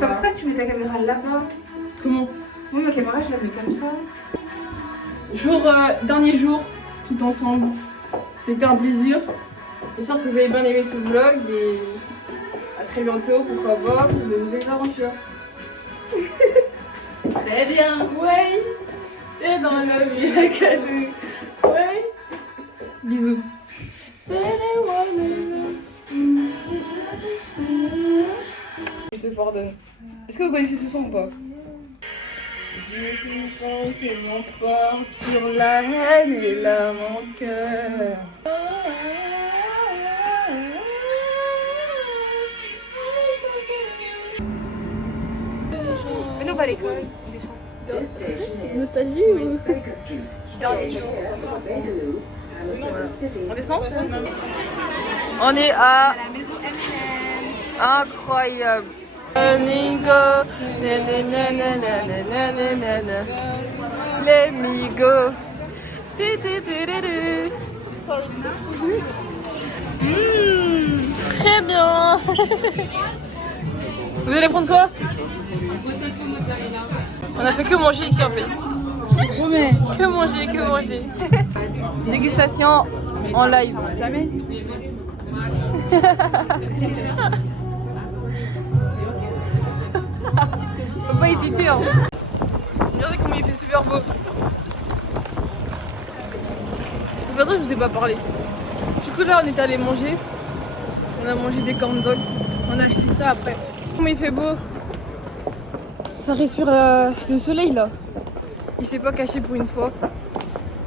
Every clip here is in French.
Ça passerait si tu mets ta caméra là-bas. Comment? Moi, ma caméra, je la mets comme ça. Dernier jour, tout ensemble. C'était un plaisir. J'espère que vous avez bien aimé ce vlog et à très bientôt, pourquoi pas, pour de nouvelles aventures. Très bien. Ouais. C'est dans la vie à cadeau. Ouais. Bisous. C'est les one. Je te pardonne. Est-ce que vous connaissez ce son ou pas? J'ai fait sans que mon porte sur la haine et la rancœur. Mais nous, on va à l'école. On descend. Nostalgie ou Dernier jour. On descend? On est à la maison M&M. incroyable. Nigo, les migos. Très bien. Vous allez prendre quoi? On a fait que manger ici en fait. Que manger, que manger. Dégustation en live. Jamais. Faut pas hésiter hein. Regardez comment il fait super beau. Ça fait longtemps que je vous ai pas parlé. Du coup là on est allé manger. On a mangé des corn dogs. On a acheté ça après. Comment il fait beau. Ça respire le soleil là. Il s'est pas caché pour une fois.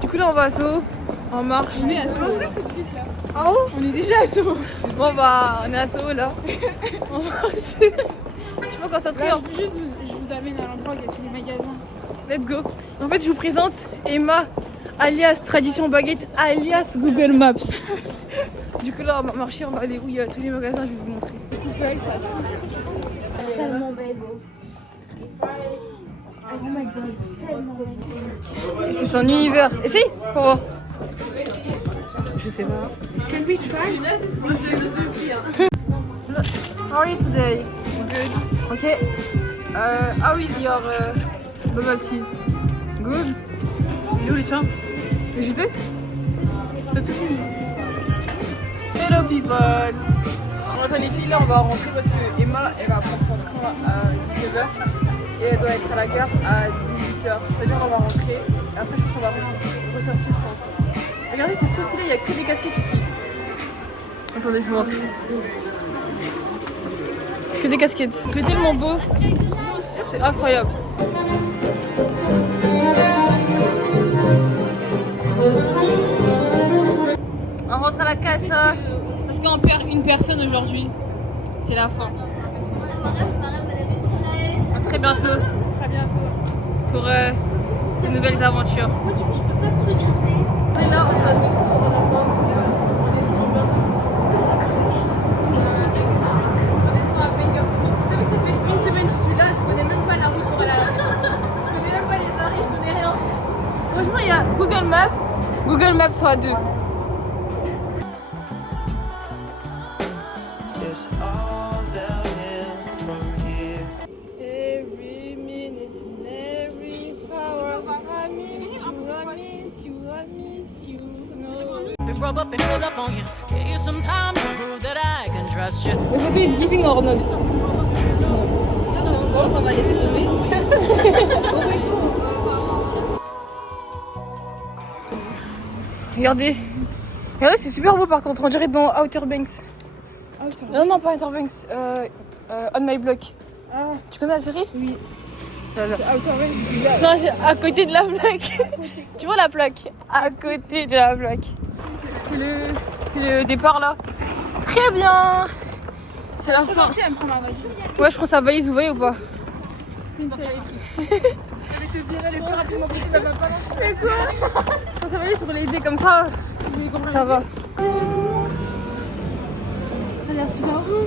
Du coup là on va à Soho. On marche. On est à Soho là. Ah bon? On est déjà à Soho. Bon bah on est à Soho là. On marche. Je suis pas concentrée. Là, je vous amène à l'endroit où il y a tous les magasins. Let's go. En fait, je vous présente Emma, alias Tradition Baguette, alias Google Maps. Du coup, là, on va marcher, on va aller où il y a tous les magasins, je vais vous montrer. Tellement belle. Oh my god, tellement belle. Et c'est son univers. Essaye pour voir. Je sais pas. Can we try? How are you today? Good. Okay. How is your bubble tea? Good. Il est où les chiens? Et j'étais? T'as tout fini? Hello people. On attend les filles là, on va rentrer parce que Emma elle va prendre son train à 19h et elle doit être à la gare à 18h. C'est-à-dire on va rentrer et après on va ressortir je pense. Regardez c'est trop stylé, il n'y a que des casquettes ici. Attendez je vous montre. Que des casquettes. C'est tellement beau. C'est incroyable. On rentre à la caisse parce qu'on perd une personne aujourd'hui. C'est la fin. À très bientôt. Très bientôt. Pour de nouvelles aventures. Moi, du coup, je peux pas te regarder. On est là, on a le métro, on attend. On descend bientôt. On descend à Baker Street. Vous savez que ça fait une semaine que je suis là, je connais même pas la route pour aller à la maison. Je connais même pas les arrêts, je connais rien. Franchement, il y a Google Maps soit 2. It's all downhill from here. Every minute and every hour, I miss you, I miss you, I miss you. No. Been rub up and fill up on you. Give you some time to prove that I can trust you. The photo is giving or not? On va laisser tomber. Regardez. Regardez, c'est super beau par contre, on dirait dans Outer Banks. Non, non, pas Outer Banks. On My Block. Ah, Tu connais la série? oui. Voilà. C'est Outer Banks. Non, à côté de la plaque. Tu vois la plaque? À côté de la plaque. C'est le départ là. Très bien. C'est la fin. Gentil à me prendre un valise. Ouais, je prends sa valise, vous voyez ou pas? Je vais te virer le plus rapidement possible, elle va pas lancer. Mais quoi? Je prends sa valise pour l'aider comme ça. Ça va. Ça a l'air super beau.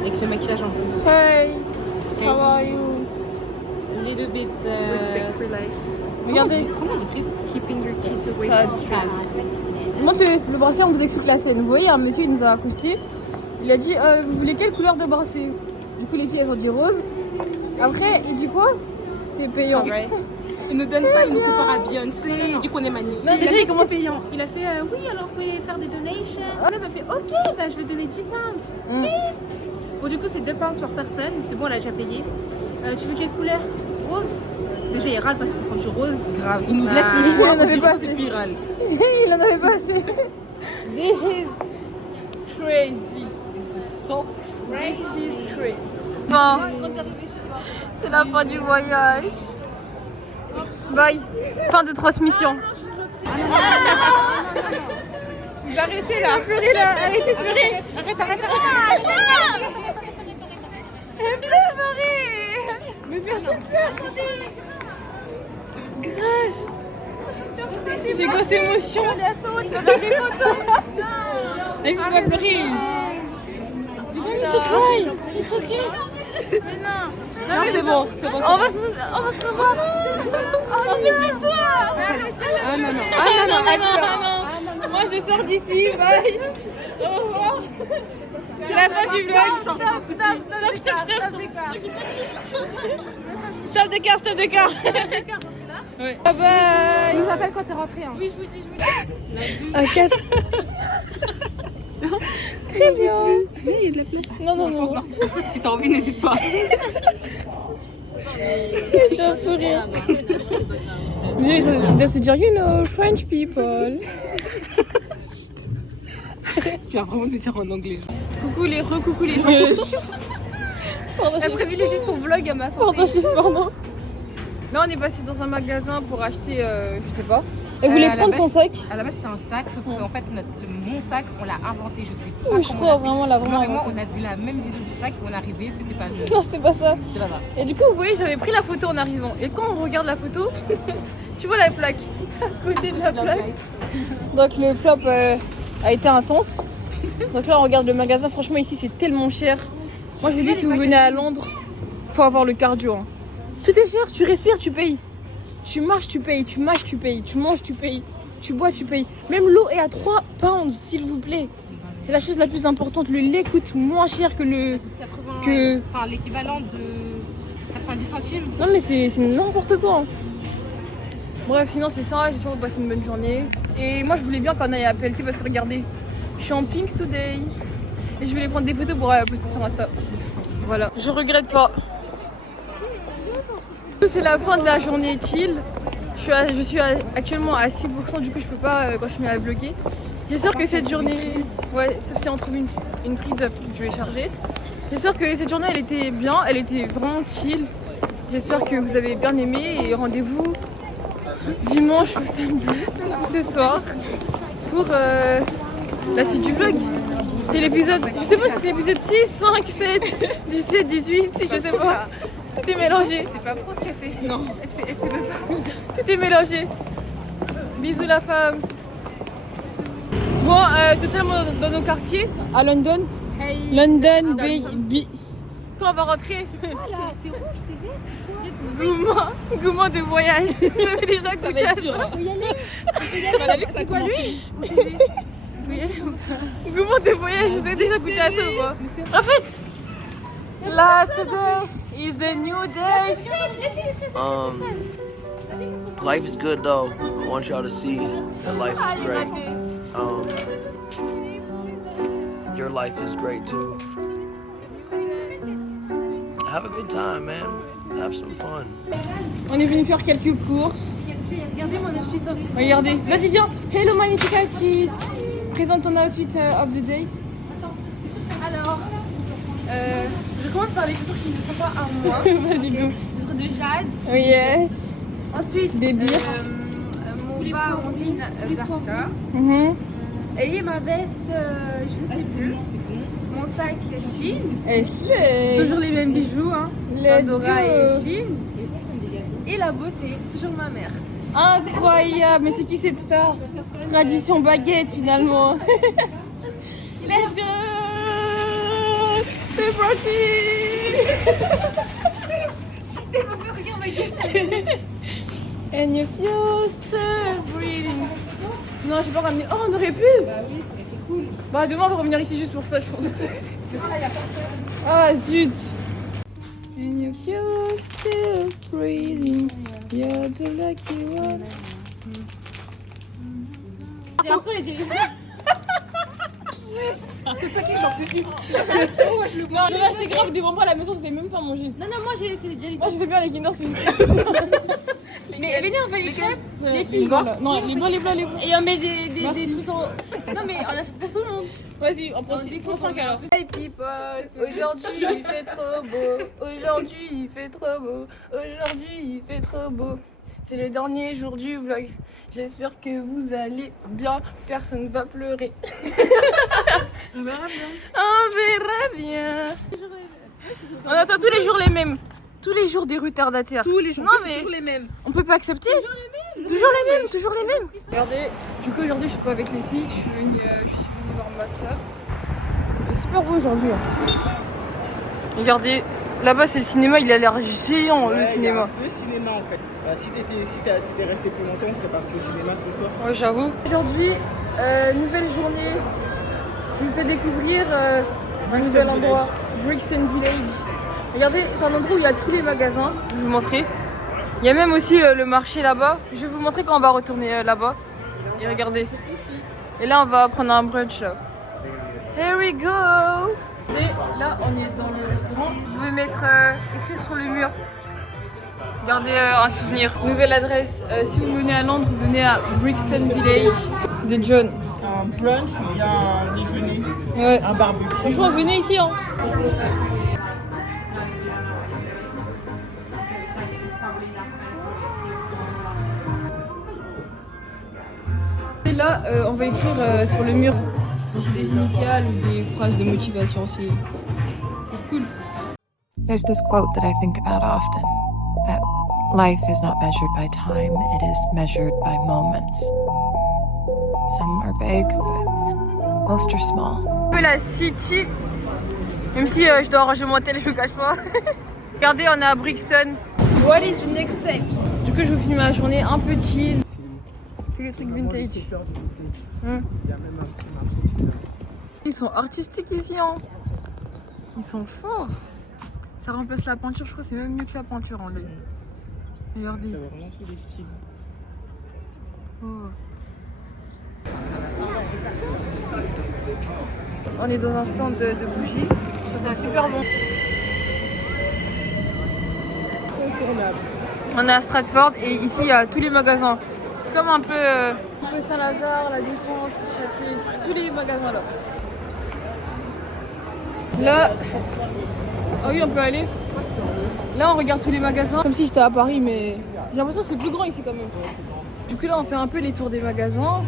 Avec le maquillage en plus. Hey, how are you? Little bit. Respect for life. Regardez. Comment on dit triste? Keeping your kids away Sad. from sad. Montre le bracelet, on vous explique la scène. Vous voyez, un monsieur il nous a accosté. Il a dit vous voulez quelle couleur de bracelet? Du coup les filles elles ont dit rose. Après il dit quoi? C'est payant. Il nous donne ça, il nous compare à Beyoncé, il dit qu'on est magnifique. Non, déjà il commence payant. Il a fait oui, alors vous pouvez faire des donations. Elle m'a fait ok, bah, je vais donner 10 pounds. Bon, du coup, c'est 2 pounds par personne. C'est bon, elle a déjà payé. Tu veux quelle couleur? Rose. Déjà, il râle parce qu'on prend du rose. Grave. Il nous laisse le choix. il en avait pas assez. Il râle. Il en avait pas assez. This is crazy. This is crazy. Bon, c'est la fin du voyage. Bye. Fin de transmission. Vous arrêtez là. Pleurez là. Arrêtez de pleurer. Arrête. Pleurer. Mais personne pleure. Grâce. C'est quoi cette émotion? Il va faire des photos. Il faut pas pleurer. You don't need to cry. It's okay. Mais non. Non, c'est bon. On va se revoir. Oh, mais tais-toi. Ah non. Moi je sors d'ici. Bye. Au revoir. C'est la fin du vlog. Stop d'écart. Ouais. Bye bye. Tu nous appelles quand t'es rentré. Hein. Oui, je vous dis. Un 4. Très bien. Oui, il y a de la place. Non. Si t'as envie, n'hésite pas. Je suis un fou rire. They say, you know, French people. Tu vas vraiment te dire en anglais. Coucou les gens. Elle privilégie son vlog à ma santé. Pardon. Là, on est passé dans un magasin pour acheter, je sais pas. Elle voulait prendre son sac. À la base, c'était un sac, sauf qu'en fait, mon sac, on l'a inventé, je sais pas. Oui, je crois vraiment, on l'a vraiment Vraiment, inventé. on a vu la même vision du sac et on est arrivé, c'était pas le. Non, c'était pas ça. C'était là-bas. Et du coup, vous voyez, j'avais pris la photo en arrivant. Et quand on regarde la photo, tu vois la plaque à côté de la plaque. Donc le flop a été intense. Donc là, on regarde le magasin. Franchement, ici, c'est tellement cher. Moi, je vous dis, si vous venez à Londres, faut avoir le cardio. Hein. Tout est cher. Tu respires, tu payes. Tu marches, tu payes. Tu mâches, tu payes. Tu manges, tu payes. Tu bois, tu payes. Même l'eau est à 3 pounds, s'il vous plaît. C'est la chose la plus importante. Le lait coûte moins cher que Enfin, l'équivalent de 90 centimes. Non mais c'est n'importe quoi. Hein. Bref, sinon c'est ça, j'espère que vous passez une bonne journée. Et moi je voulais bien qu'on aille à PLT parce que regardez, je suis en pink today. Et je voulais prendre des photos pour poster sur Insta. Voilà, je regrette pas. C'est la fin de la journée chill. Je suis actuellement à 6%, du coup je peux pas quand je suis mis à vlogger. J'espère que cette journée, ouais, sauf si on trouve une prise, peut-être que je vais charger. J'espère que cette journée elle était bien, elle était vraiment chill. J'espère que vous avez bien aimé et rendez-vous dimanche ou samedi ce soir pour la suite du vlog. C'est l'épisode, je sais pas si c'est l'épisode 6, 5, 7, 17, 18, je sais pas. Tout est mélangé. C'est pas pro ce qu'elle fait. Non. Elle sait même pas. Tout est mélangé. Bisous la femme. Bon, totalement dans nos quartiers, à London. Hey. London, Quand on va rentrer, Voilà, c'est rouge, c'est vert. gourmand de voyage. Ça fait déjà que ça va être dur. Ça commence. Gourmand de voyage, vous avez déjà goûté à ça ou pas? En fait, last day is the new day. Life is good though. I want y'all to see that life is great. Your life is great too. Have a good time, man. Have some fun. On est venu faire quelques courses. Regardez mon outfit. Regardez, vas-y viens. Hello magnifique outfit. Présente ton outfit of the day. Alors, je commence par les chaussures qui ne sont pas à moi. Vas-y go. Ce sera de Jade. Oh yes. Ensuite, Des bières. mon bas en jean Bershka. Et ma veste, je sais plus. Mon sac Shein. Toujours les mêmes bijoux, hein. Pandora et Shein. Et la beauté, toujours ma mère. Incroyable, mais c'est qui cette star? Tradition baguette finalement. Let's go. C'est parti. Regarde ma gueule. And you feel still breathing. Non, j'ai pas ramené. Oh, on aurait pu. Bah oui, ça aurait été cool. Bah demain on va revenir ici juste pour ça je pense. Ah zut. And if you're still breathing, you're the lucky one. J'ai encore les téléphones. Ce paquet j'en peux plus. Non mais là c'est grave des bonbons à la maison, vous savez même pas manger. Non, moi c'est les jelly. Moi je fais bien les Kinder Surprise. Mais venez, on fait les crêpes, les blancs. blancs. Non, les blancs, les blancs, les blancs. Et on met des Merci. trucs en. Non, mais on achète pour tout le monde. Vas-y, on prend 5 alors. Hey people, aujourd'hui il fait trop beau. Aujourd'hui il fait trop beau. Aujourd'hui il fait trop beau. C'est le dernier jour du vlog. J'espère que vous allez bien. Personne ne va pleurer. On verra bien. On verra bien. On attend tous les jours les mêmes. Tous les jours des retardataires. Tous les jours. Non mais Toujours les mêmes. on peut pas accepter. Toujours les mêmes. Regardez, du coup aujourd'hui je suis pas avec les filles, je suis venue voir ma soeur. Il fait super beau aujourd'hui. Regardez, là-bas c'est le cinéma, il a l'air géant le cinéma. Le cinéma en fait. Si t'étais resté plus longtemps, on serait parti au cinéma ce soir. Ouais j'avoue. Aujourd'hui, nouvelle journée, je vous fais découvrir un nouvel endroit, Brixton Village. Regardez, c'est un endroit où il y a tous les magasins, je vais vous montrer. Il y a même aussi le marché là-bas. Je vais vous montrer quand on va retourner là-bas. Et regardez. Et là, on va prendre un brunch là. Here we go! Et là, on est dans le restaurant. Vous pouvez mettre, écrire sur le mur. Regardez un souvenir. Nouvelle adresse. Si vous venez à Londres, vous venez à Brixton Village de John. Un brunch ou bien un déjeuner, Ouais. un barbecue. Franchement, venez ici. Hein. Et là, on va écrire sur le mur des initiales ou des phrases de motivation aussi. C'est cool. There's this quote that I think about often, that life is not measured by time, it is measured by moments. Some are big, but most are small. Un peu la city, même si je dois ranger mon tel, je vous cache pas. Regardez, on est à Brixton. What is the next step? Du coup, je vous filme la journée un peu chill. Tous les trucs vintage. Ils sont artistiques ici, hein. Ils sont forts. Ça remplace la peinture, je crois que c'est même mieux que la peinture en ligne. Regardez. Ça va vraiment tous les styles. Oh. On est dans un stand de bougies. Ça sent super bon. Incontournable. On est à Stratford et ici il y a tous les magasins. Comme un peu Saint-Lazare, la Défense, Châtelet, tous les magasins là. Là, ah oui on peut aller. Là on regarde tous les magasins comme si j'étais à Paris mais j'ai l'impression que c'est plus grand ici quand même. Du coup là on fait un peu les tours des magasins.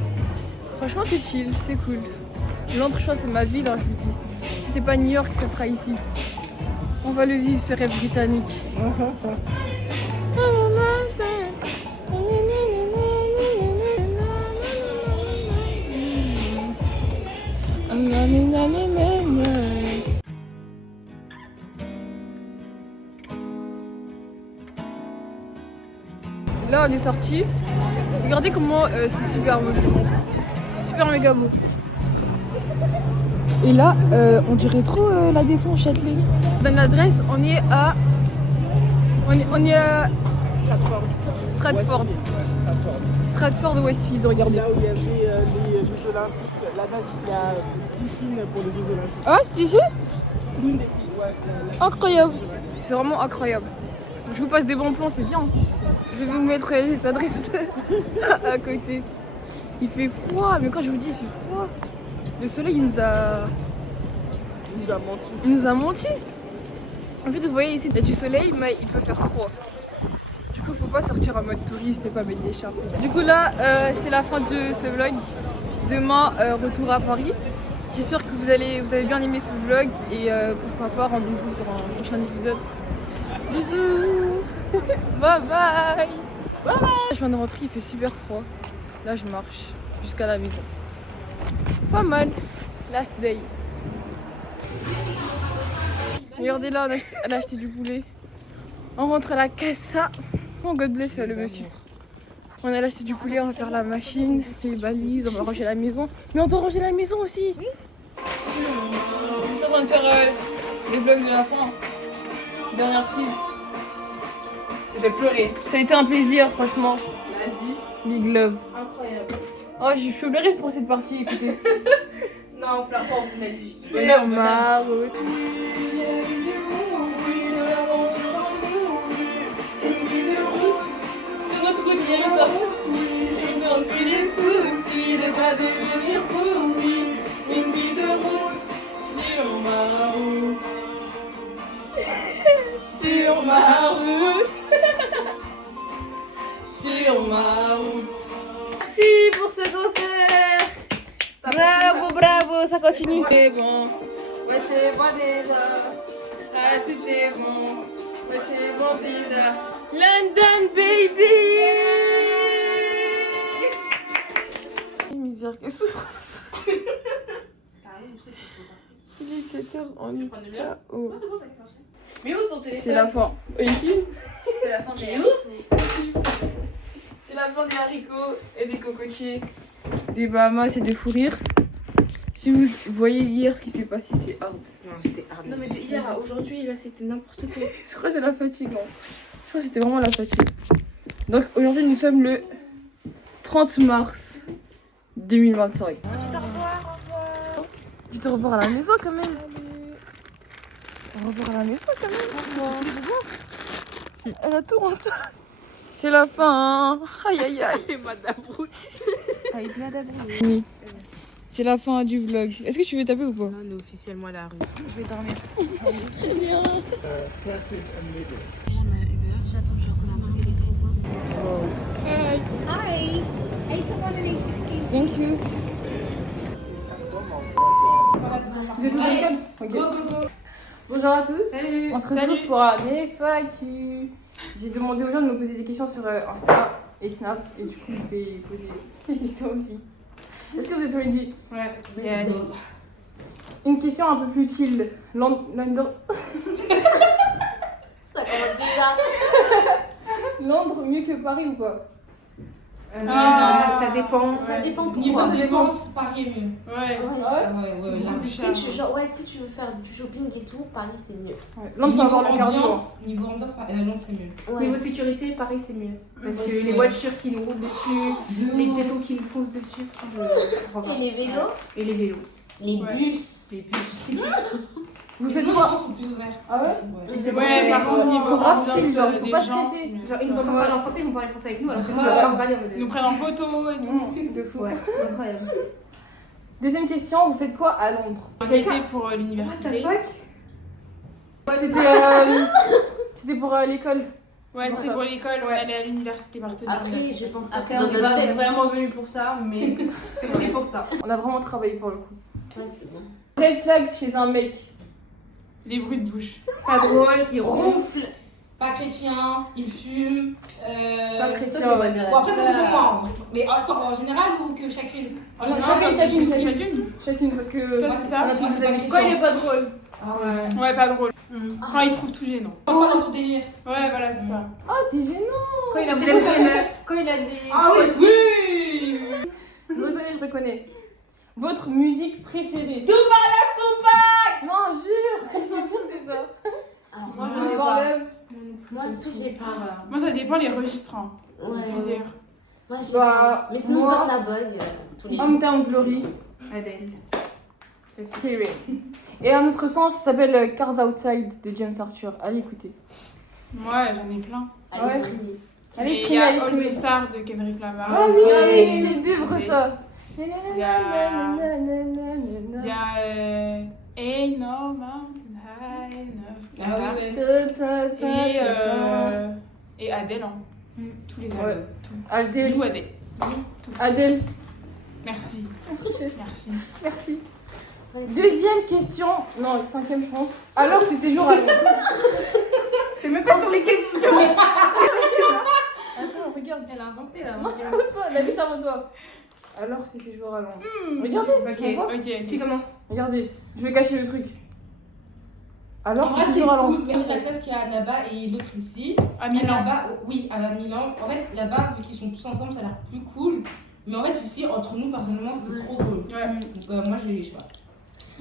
Franchement c'est chill, c'est cool. Londres je crois c'est ma ville hein, je vous dis. Si c'est pas New York ça sera ici. On va le vivre ce rêve britannique. Là on est sorti. Regardez comment c'est super beau, je vous montre. C'est super méga beau. Et là on dirait trop la Défense Châtelet. Dans l'adresse on est à Stratford. Stratford Westfield, regardez. Là où il y avait les Jeux Olympiques, là-bas il y a une piscine pour les Jeux Olympiques. Ah c'est ici? L'une des ouais, Incroyable. C'est vraiment incroyable. Je vous passe des bons plans, c'est bien. Je vais vous mettre les adresses à côté. Il fait froid, mais quand je vous dis il fait froid, le soleil il nous a menti. Il nous a menti. En fait, vous voyez ici, il y a du soleil, mais il peut faire froid. Du coup, faut pas sortir en mode touriste et pas mettre des charpes. Du coup, là, c'est la fin de ce vlog. Demain, retour à Paris. J'espère que vous avez bien aimé ce vlog et pourquoi pas rendez-vous pour un prochain épisode. Bisous. Bye bye. Bye bye. Je viens de rentrer, il fait super froid. Là, je marche jusqu'à la maison. Pas mal. Last day. Regardez là, elle a acheté du poulet. On rentre à la casa. Oh God bless le monsieur. On a acheté du poulet, on va faire la machine, les balises, on va ranger la maison. Mais on doit ranger la maison aussi. suis en train de faire les vlogs de la fin. Dernière prise. J'ai pleuré. Ça a été un plaisir, franchement. La vie. Big love. Incroyable. Oh, je peux pleurer pour cette partie, écoutez. Non, on pleure pas, on a dit. C'est ma route. Sur notre route, il y a ça. Je me remplis les soucis de pas devenir fou. Une vie de route sur ma route. Sur ma route. Sur ma route. Merci pour ce concert. Bravo, bravo, ça continue. C'est bon. Ouais, c'est bon déjà. Ah, tout est bon. Ouais, c'est bon déjà. London, baby. Misère, quelle souffrance. Il est 7h en UKO. Mais où ton téléphone? C'est la fin. C'est la fin des C'est la fin des haricots et des cocotiers, des Bahamas et des fous rires. Si vous voyez hier ce qui s'est passé, c'est hard. Non, c'était hard. Non, mais de hier à aujourd'hui, là, c'était n'importe quoi. Je crois que c'est la fatigue. Hein. Je crois que c'était vraiment la fatigue. Donc aujourd'hui, nous sommes le 30 mars 2025. Dites au revoir à la maison quand même. Au revoir à la maison quand même. Elle a tout rentré. C'est la fin. Hein. Aïe aïe aïe. Madame Rouge. Oui. C'est la fin du vlog. Est-ce que tu veux taper ou pas? Non, on est officiellement à la rue. Je vais dormir. J'attends juste la main. Hi. 8 to London 816. Thank you. Vous êtes tous en code? Ok. Go, go, go. Bonjour à tous. Salut. On se retrouve pour un FAQ. J'ai demandé aux gens de me poser des questions sur Insta et Snap. Et du coup, je vais poser des questions aux filles. Est-ce que vous êtes ready? Ouais. Yes. Une question un peu plus chill. Londres. Ça commence déjà. Londres mieux que Paris ou pas? Non, ça dépend. Ça dépend Niveau pourquoi. dépenses, Paris est mieux. Ouais. Si tu veux faire du shopping et tout, Paris c'est mieux. Londres, faut avoir le cardio. Niveau ambiance, Londres c'est mieux. Ouais. Niveau sécurité, Paris c'est mieux. Parce que Ouais. les voitures qui nous roulent dessus, les piétons qui nous foncent dessus, je comprends pas. Et les vélos, Et les vélos. les Ouais. bus. Les bus. Vous Mais faites sinon, les quoi? gens sont plus ouverts. Ah ouais? Ouais, par contre, Ils niveau sont grave ambiance, chill, genre, ils des sont pas gens, stressés. Genre, ils nous entendent parler en français, ils vont parler français avec nous, alors que nous, on Ouais. va pas parler en mode. Ils nous prennent en photo et tout. De fou. Ouais, incroyable. Deuxième question, vous faites quoi à Londres? Qualité pour l'université. C'était pour l'école. Ouais, c'était pour l'école, ouais, elle est à l'université Martin. Après, je pense pas Après, que on dans n'est notre pas tête. vraiment venu pour ça, mais c'est pour ça. On a vraiment travaillé pour le coup. Ouais, c'est bon. Red flags chez un mec. Les bruits de bouche. Pas drôle, il ronfle, pas chrétien, il fume. Pas chrétien, on va dire. Bon, après, ça c'est pour moi. Mais attends, en général ou que chacune? En Non, général, chacune, parce que Toi, c'est ça. on a tous des amis Quand il chrétiens. est pas drôle. Ah ouais. Ouais, pas drôle. Quand il trouve tout gênant. Pas dans ton délire. Ouais, voilà, c'est ça. Ah, t'es gênant. Quand il a C'est beaucoup les de meufs. Quand il a des. Ah oui, oui. Je reconnais. Votre musique préférée? Tout va la Tupac. Non, jure. C'est sûr, c'est ça. Alors, Moi, moi, je l'ai Pour pas. l'œuvre. moi aussi j'ai pas. Moi, ça dépend les registres. Hein. Ouais. Plusieurs. Moi j'ai Bah, pas. Mais sinon, moi- pas de la boy tous les jours. Hometown Glory. Adèle. Spirit. Et un autre son, ça s'appelle Cars Outside de James Arthur. Allez écoutez. Moi, j'en ai plein. Allez, Ouais. streamer. Allez Et il y streamer, a allez All streamer. the Stars de Kendrick Lamar. Ah oui, Et chef-d'œuvre ça. Il y a Ain't No Mountain High Enough. Ah ouais. Et Adèle, hein. Tous les Ouais. albums. Tout. Adèle. Tout Adèle. Adèle. Merci. Merci. Merci. Vas-y. Deuxième question. Non, cinquième, je pense. Alors, ce séjour à Londres. T'es même pas sur les questions. Attends, regarde. Elle a inventé là. Non, charme-toi. La vie, charme-toi. Alors, ce séjour à Londres. Regardez. on voit. Ok. Qui commence? Regardez. Je vais cacher le truc. Alors, En ce vrai, c'est séjour à cool. Londres. Merci la classe qui est à Naba et l'autre ici. À Milan. Là-bas, oui, à Milan. En fait, là-bas, vu qu'ils sont tous ensemble, ça a l'air plus cool. Mais en fait, ici, entre nous, personnellement, c'était trop drôle. Ouais. Donc, moi, je sais pas.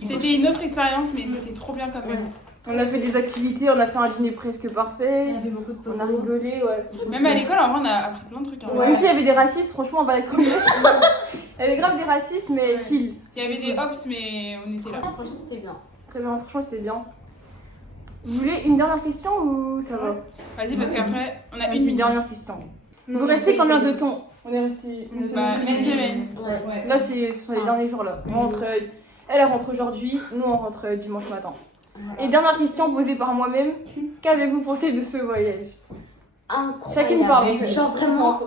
C'était une autre expérience, mais c'était trop bien quand même. On a fait des activités, on a fait un dîner presque parfait. On a rigolé, ouais. Même à l'école, en vrai, on a appris plein de trucs. Hein. Même s'il y avait des racistes, franchement, on va les connaître. Il y avait grave des racistes, mais chill. Il y avait des hops, mais on était là. Franchement, c'était bien. Très bien, franchement, c'était bien. Vous voulez une dernière question ou ça va? Vas-y, parce qu'après, on a Une une dernière question. Vous restez combien de temps? On est resté une semaine. Ouais. Là, ce sont les derniers jours là. Elle rentre aujourd'hui, nous on rentre dimanche matin. Et dernière question posée par moi-même, qu'avez-vous pensé de ce voyage? Incroyable. Chacune parle. En fait. Genre vraiment,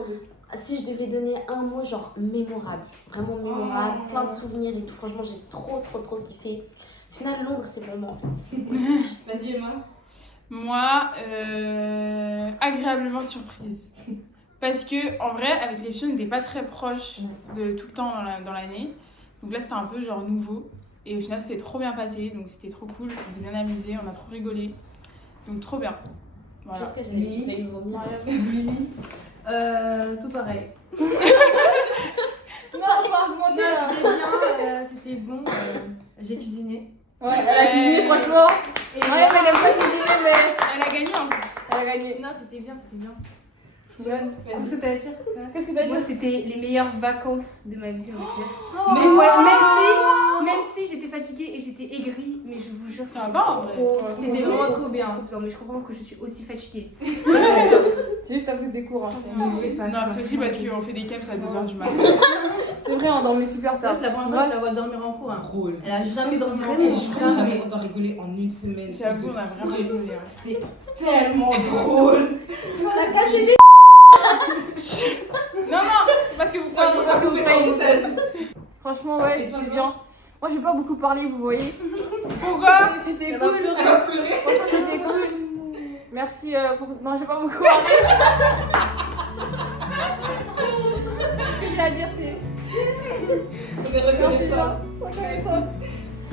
si je devais donner un mot, genre mémorable. Vraiment mémorable, plein de souvenirs et tout. Franchement, j'ai trop kiffé. Au final, Londres, c'est pour moi en fait. Vas-y, Emma. Moi, agréablement surprise. Parce que, en vrai, avec les filles, on n'était pas très proches de tout le temps dans l'année. Donc là, c'était un peu genre nouveau. Et au final, c'était trop bien passé. Donc c'était trop cool. On s'est bien amusé, on a trop rigolé. Donc trop bien. Voilà. Qu'est-ce que j'avais failli vomir. Mimi. Tout pareil. C'était bien, j'ai cuisiné. Ouais, elle a cuisiné franchement. Et Ouais, mais elle aime pas cuisiner, mais Elle a gagné en plus. elle a gagné. Non, c'était bien. Qu'est-ce que t'as à dire? Qu'est-ce que t'as à Moi, dire? c'était les meilleures vacances de ma vie, on va dire. Mais Ouais, même si j'étais fatiguée et j'étais aigrie, mais je vous jure, Ça va en vrai. c'était vraiment trop bien. Mais je comprends que je suis aussi fatiguée. C'est juste à cause des cours. Hein. Non, c'est aussi parce qu'on fait des caps à 2h du matin. C'est vrai, on dormait super tard. C'est la première fois que je la vois dormir en cours. Hein. Drôle. Elle a jamais dormi en Et cours. je crois que jamais autant rigolé en une semaine. J'avoue, on a vraiment rigolé. Ouais. C'était tellement drôle. Non, parce que vous croyez. Franchement, ouais, c'était bien. Moi, j'ai pas beaucoup parlé, vous voyez. Pourquoi? C'était cool. Franchement, c'était cool. Merci pour. Non, j'ai pas beaucoup parlé. Ce que j'ai à dire, c'est. On est reconnaissants.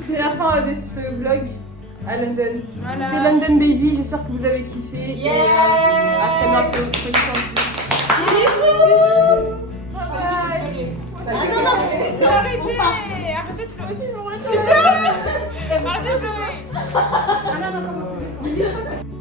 C'est la fin de ce vlog à London. Voilà. C'est London Baby, j'espère que vous avez kiffé. Yeah. Et à très bientôt. Prenez soin de vous. Arrêtez de pleurer, sinon on va pleurer. Arrêtez de pleurer. Ah non, comment c'est